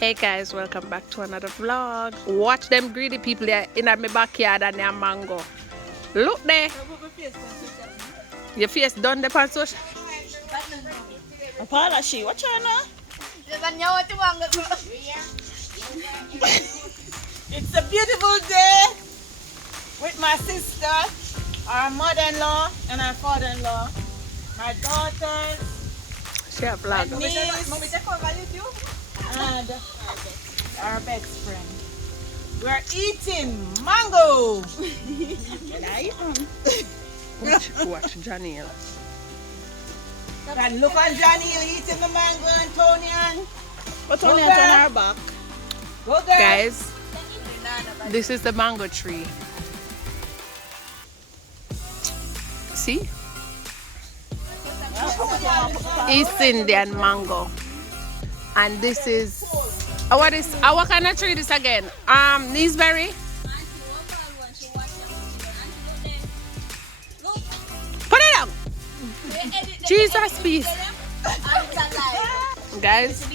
Hey guys, welcome back to another vlog. Watch them greedy people there in my backyard and their mango. Look there. Your face done the pan social? Apala she, what you know? It's a beautiful day with my sister, our mother-in-law and our father-in-law, my daughters, She a vlog. my niece, and our best friend. We're eating mango. Watch Johnny. And look on Johnny eating the mango, Antonian. But only on our back. Go girl. Guys, this is the mango tree. See? East Indian mango. And this is what kind of tree this again? Neesberry? Put it down! Jesus peace. Guys,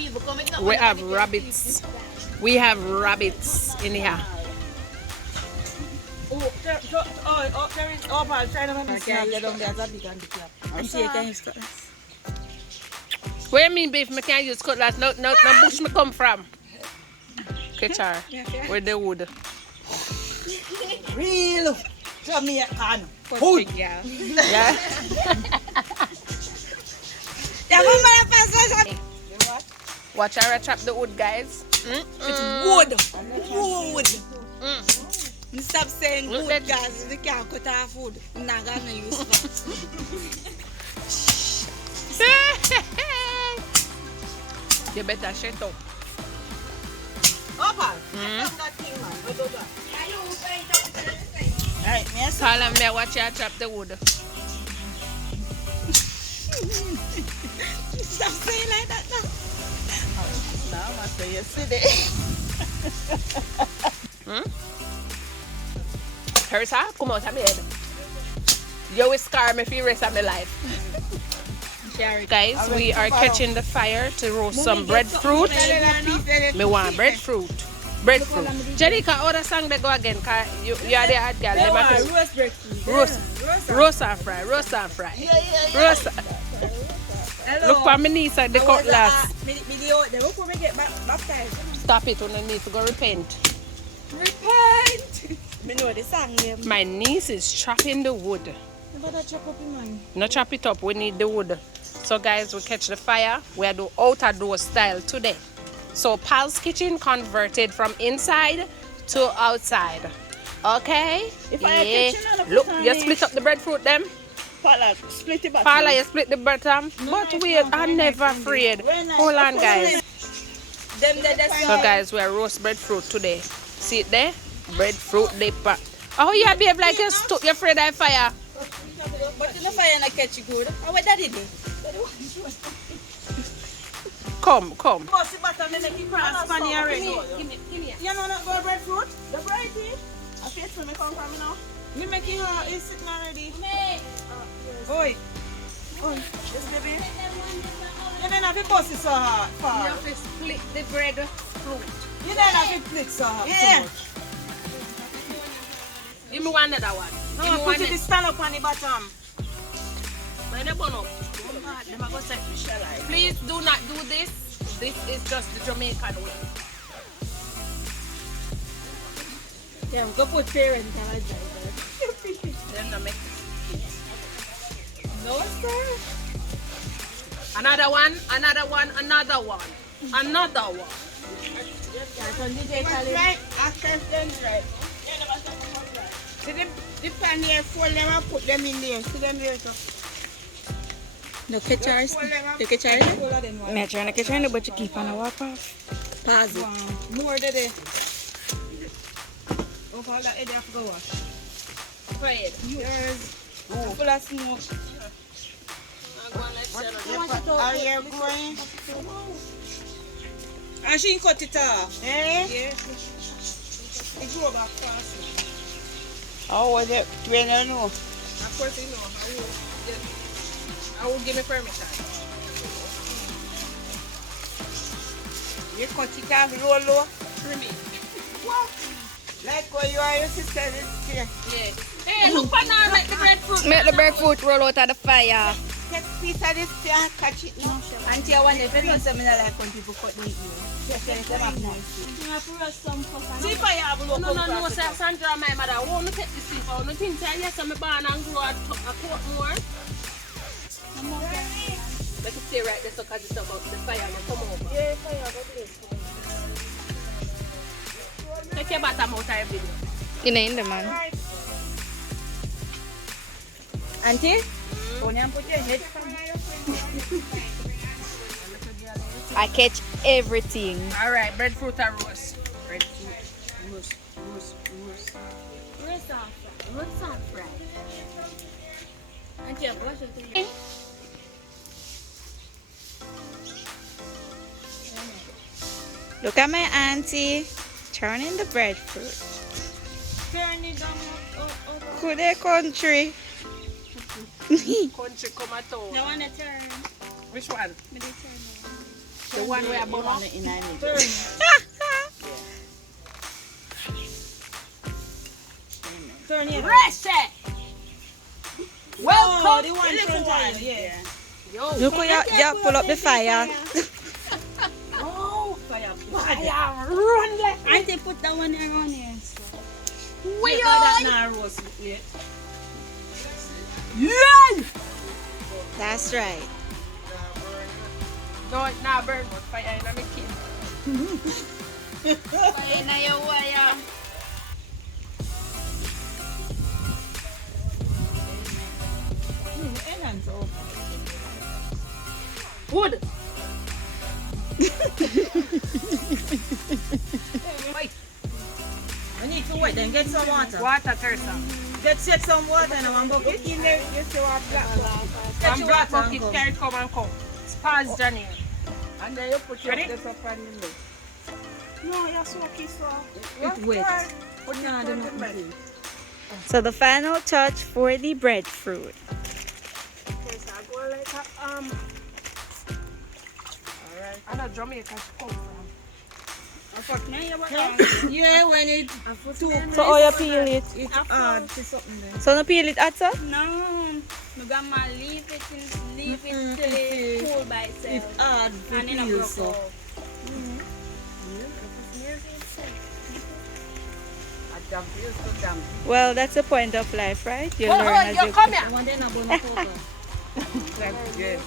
we have rabbits. We have rabbits in here. There is Opal, try to make me get down there as a big and big. I'm taking his cutlass. Where you mean beef? Me can't use cutlass. No bush me come from. Catch her. Where the wood? Real Jamaican Food. food. Yeah. Watch her chop the wood, guys. It's wood. Wood. You stop saying Look wood, at- guys. You can't cut our food. I'm not gonna use that. You better shut up. Opal, stop that thing, man. Go do that. Alright, yes. Call and me watch her chop the wood. Stop saying like that now. Now I'm say you see there. Hurts her? Come out of my head. You will scar me for the rest of my life. Guys, we are catching the fire to roast some breadfruit. Me want breadfruit. Breadfruit. Jenica, other song they go again. Cause you are the hot girl. Them have to- Roast breakfast. Roast and fry. Roast and fry. Roast. Look for my niece at the cutlass. They will come and get baptized. Stop it when I need to go repent. Repent. Me know the song them. My niece is chopping the wood. You better chop up your man. No chop it up, we need the wood. So guys, we catch the fire. We are do outdoor style today. So Pal's kitchen converted from inside to outside. Okay? If I kitchen and I put Look, on you it. split up the breadfruit them. Pala, split it back. Paula, you split the bottom. But wait, I'm never afraid. Hold on guys. Them So guys, we are roast breadfruit today. See it there? Breadfruit dip. Oh, you behave like you're afraid of fire. But you know fire not catch you good. How what daddy do? Come. Bossy butter, me make it cross funny already. Give me. You know not go breadfruit? The breadfruit? I face where me come from, you know. Me make it hard, it's sitting already. Oi. Yes, baby. You don't have to bust it so hard. You Far. have to split the breadfruit. You don't have to flick so hard. Yeah. Give me one another one. No, Give me put one it stand up on the bottom. When they burn up. Please do not do this. This is just the Jamaican way. Yeah, we go put parents and Them not make no sir. another one. That's on DJ Khaled. Right, after them right. See them, the pan here, fold them and put them in there. See them there, so. No catch ours. You catch ours? I'm trying to catch ours, but you keep on a walk off. Pause it. More than that. Oh, all that head have to go wash. Afraid. Yours. Full of smoke. Are you going? And she cut it off. Eh? Yeah. It grow back fast. How was it? When I know. Of course you know. I will give me permission. You cut it off low. Trim it. What? Like what you are your sister is here. Yeah. Hey, look for now, make the breadfruit. Make the breadfruit roll out of the fire. Take a piece of this here and catch it now. Auntie, I wonder if you know something like when people cut the ear. See if I have a look. No, sir. Sandra, my mother, I want to take this thing. I want to think that yes, I'm born and grow a coat more. Let it stay right there so because it's about the fire will come over. Yeah, fire, but please. Take your bottom out of everything. You know, in the man. Auntie? Put your head. I catch everything. Alright, breadfruit and roast. Breadfruit. Roast. Roast on fry. Auntie, I'm brushing to you. Look at my auntie turning the breadfruit. Turn it down. Good country. Country come at all. I want to turn. Which one? The one where I burn up? Turn. Turn it. Fresh it! Welcome. The The one little front one. end, yeah. Yo, Look how you pull up the fire. Oh, fire. fire run like Auntie, put that one around here. we Yeah, that now roast. Yeah. Yeah! That's right. No, it's not burn, but fire in my kid. Fire in your wire. Enhance over. Wood! I need to wait, then get some water. Water, Teresa. Set some water in one bucket. In there, you see what black bucket. Some black bucket, carry come and come. Spaz, Johnny. And then you put your Ready? this up on the lid. No, you're soaking so. It wet. Put it on the lid. So the final touch for the breadfruit. Yes, I go like a, Alright. I know Jamaica come from. Yeah, when it too So how you peel it? it's hard to something there. So no peel it at all? No, my grandma leave it till it cool by itself. It's hard to And then I peel broke so. off. Well, that's the point of life, right? You Oh, learn oh, as you you come here. One day I'm going to cover. Yes.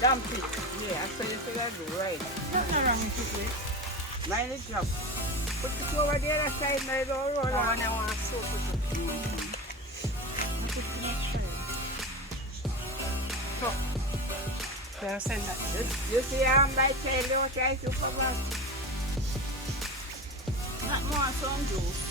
Dump it. Yeah, so you figure I do right. Nothing wrong with it. Mine is drop. Put it over the other side, now it's all roll I out. want to want soap with it. So, you send that. You see how I'm like telling you what I do for us? Not more some juice.